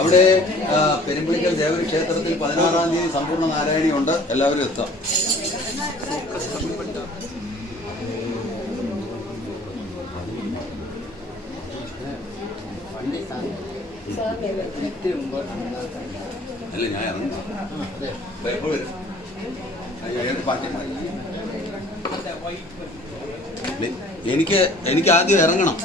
അവിടെ പെരുമ്പിളിക്കൽ ദേവരി ക്ഷേത്രത്തിൽ 16-ാം തീയതി സമ്പൂർണ്ണ നാരായണിയുണ്ട്. എല്ലാവരും എത്താം. അല്ല ഞാൻ ഇറങ്ങും. എപ്പോൾ വരും? എനിക്ക് ആദ്യം ഇറങ്ങണം.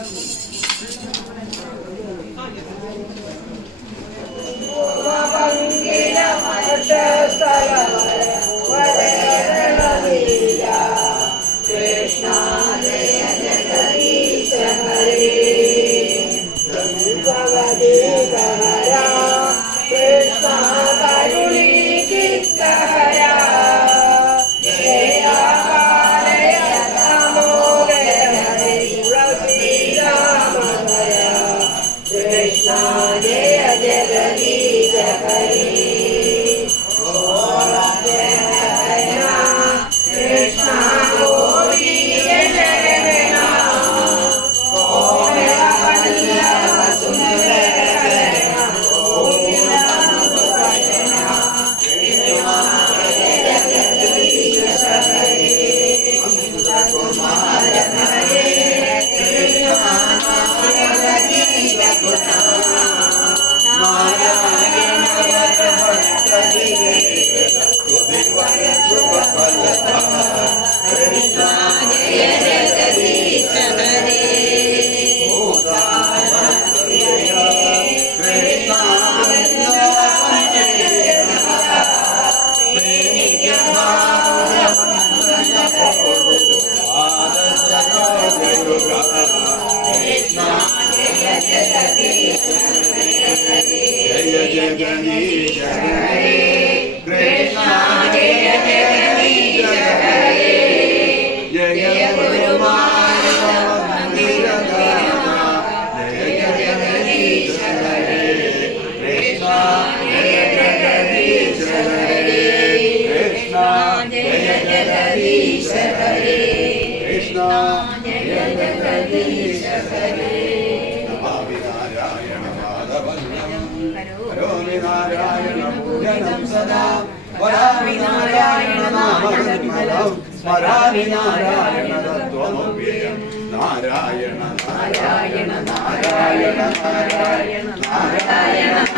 സ്മരാമി നാരായണ തത്വമവ്യയം നാരായണ നാരായണ നാരായണ നാരായണ നാരായണ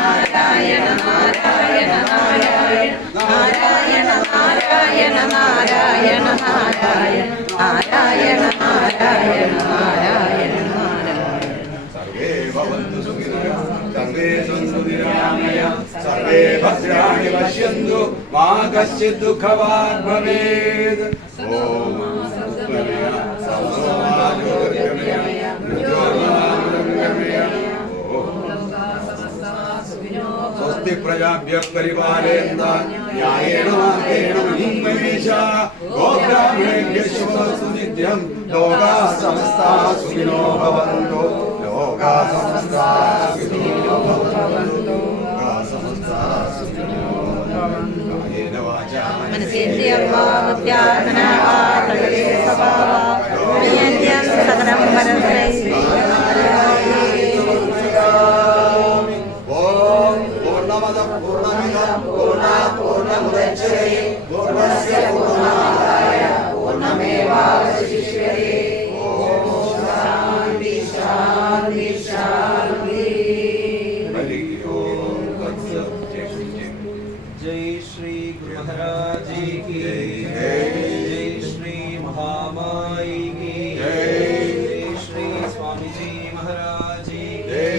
നാരായണ നാരായണ നാരായണ നാരായണ നാരായണ നാരായണ നാരായണ നാരായണ നാരായണ സർവേ ഭവന്തു സുഖിനഃ സർവേ സന്തു നിരാമയാഃ സർവേ ഭദ്രാണി പശ്യന്തു മാ കശ്ചിത് ദുഃഖഭാഗ് ഭവേത്. ഓം സ്വസ്തി പ്രജാഭ്യഃ പരിപാലയന്താം ന്യായേന മാർഗേണ മഹിം മഹീഷാ ഗോബ്രാഹ്മണേഭ്യഃ ശുഭമസ്തു നിത്യം. ലോകാഃ സമസ്താഃ സുഖിനോ ഭവന്തു. ലോകാഃ സമസ്താഃ സുഖിനോ ഭവന്തു. ലോകാഃ സമസ്താഃ സുഖിനോ ഭവന്തു. കായേന വാചാ മനസേന്ദ്രിയം വാ ബുദ്ധ്യാത്മനാ സകലം വരദൈ. ഓം പൂർണ്ണമദഃ പൂർണ്ണമിദം പൂർണ്ണാത് പൂർണ്ണമുദച്യതേ പൂർണ്ണസ്യ പൂർണ്ണമാദായ പൂർണ്ണമേവാവശിഷ്യതേ. ഓം ശാന്തി ശാന്തി ശാന്തി. ഹരി ഓം തത്സത്. ജയ് ശ്രീ ഗുരു മഹാരാജ് की जय. जय श्री महामाई की जय. जय श्री स्वामी जी महाराज की जय.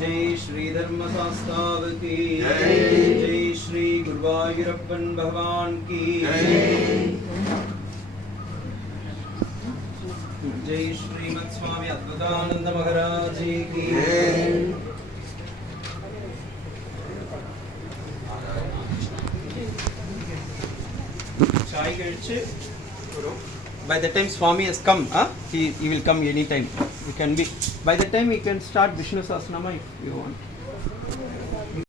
जय श्री धर्मशास्त्राव की जय. जय श्री गुरुवायूरप्पन भगवान की जय. जय श्रीमत् स्वामी अद्वैतानंद महाराज की जय. By the time Swami has come, he will come anytime. We can be. By the time we can start Vishnu Sahasranama if you want.